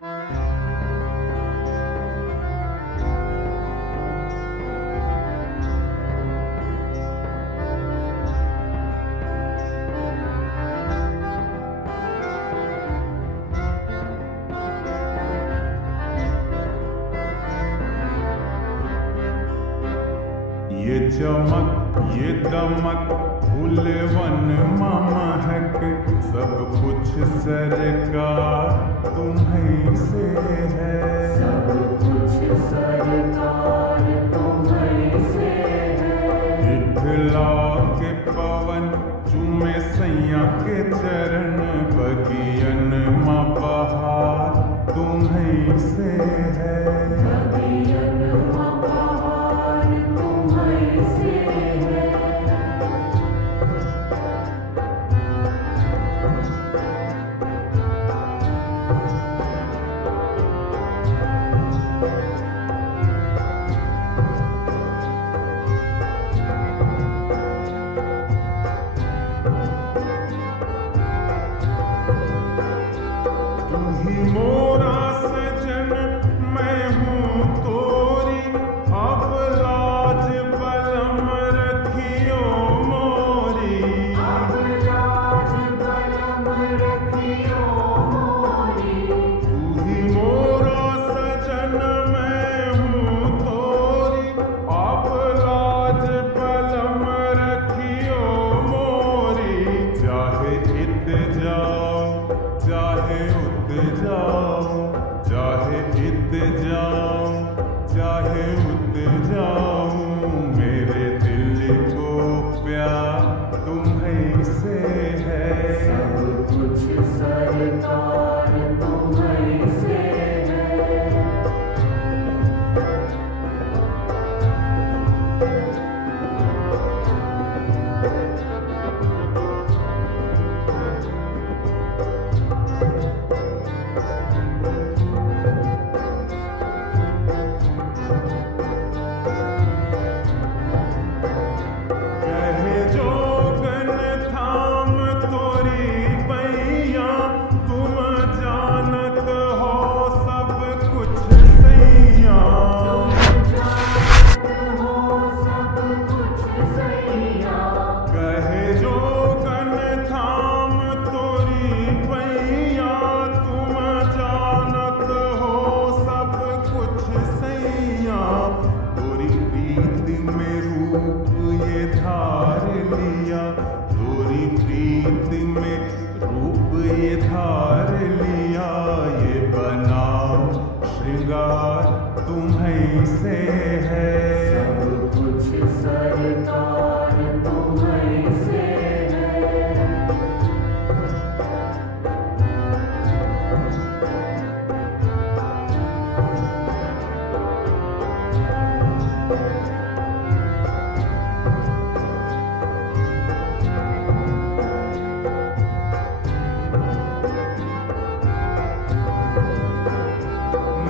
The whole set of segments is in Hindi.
ये चमक ये दमक फूलवन महक सब कुछ सरकार तुम्हीं से है। सब कुछ सरकार तुम्हीं से है। इठला के पवन चूमे सैया के चरण बगियन माँ बहार तुम्हीं से है। बगियन माँ बहार तुम्हीं से है। मोरा सजन मैं हूँ तोरी अब लाज बलम रखियो मोरी। अब लाज बलम रखियो मोरी। तू ही मोरा सजन मैं हूँ तोरी अब लाज बलम रखियो मोरी। चाहे इत जाओ चाहे उत जाओ चाहे इत जाओ चाहे उत जाओ मेरे दिल को प्यार तुम्हीं से है। सब कुछ सरकार तुम्हीं से है। कहे जोगन थाम तोरी पैया तुम जानत हो सब कुछ सैया। कहे जोगन थाम तोरी पैया तुम जानत हो सब कुछ सैया। तोरी प्रीति में रूप ये धार लिया तोरी प्रीति में रूप ये धार लिया। ये बनाओ श्रृंगार तुम्हीं से है। सब कुछ सरकार तुम्हीं से है।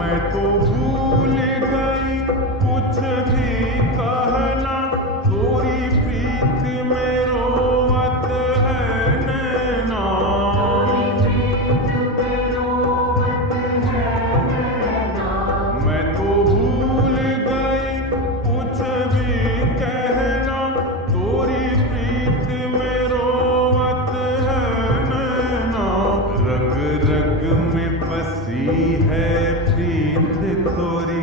मैं तो भूल गई कुछ भी कहना तोरी प्रीत में रोवत है नैना। मैं तो भूल गई कुछ भी कहना तोरी प्रीत में रोवत है नैना। रग रग में बसी है प्रीत तोरी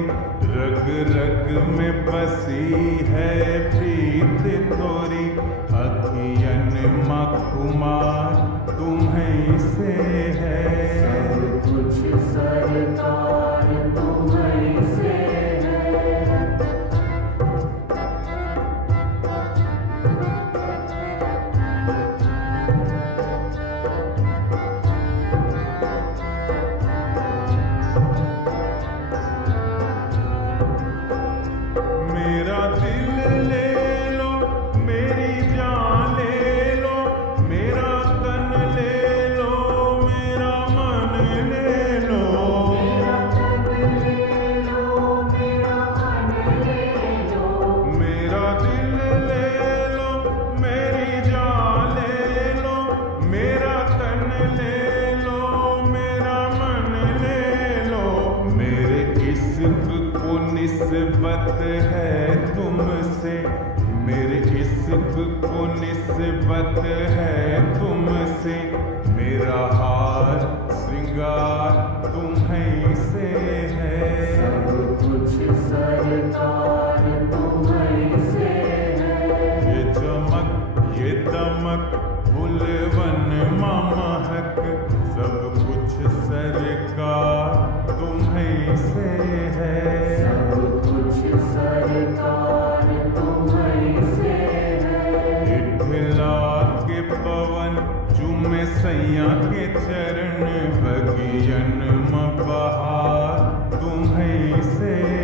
रग रग में बसी है प्रीत तोरी। अखियन मखुमार तुम्हीं से है। सब कुछ सरकार तुम्हीं से है। मेरा दिल ले लो मेरी जान ले लो मेरा तन ले लो मेरा निस्बत है तुमसे, मेरे इश्क को निस्बत है तुमसे, मेरा हार श्रृंगार तुम्हीं से है। सब कुछ सरकार तुम्हीं से है। ये चमक ये दमक बुलवन महक, सब कुछ सरकार तुम्हीं से है। सब कुछ सरकार तुम्हीं से है। इठला के पवन चूमे सैया के चरण, बगियन में बहार तुम्हीं से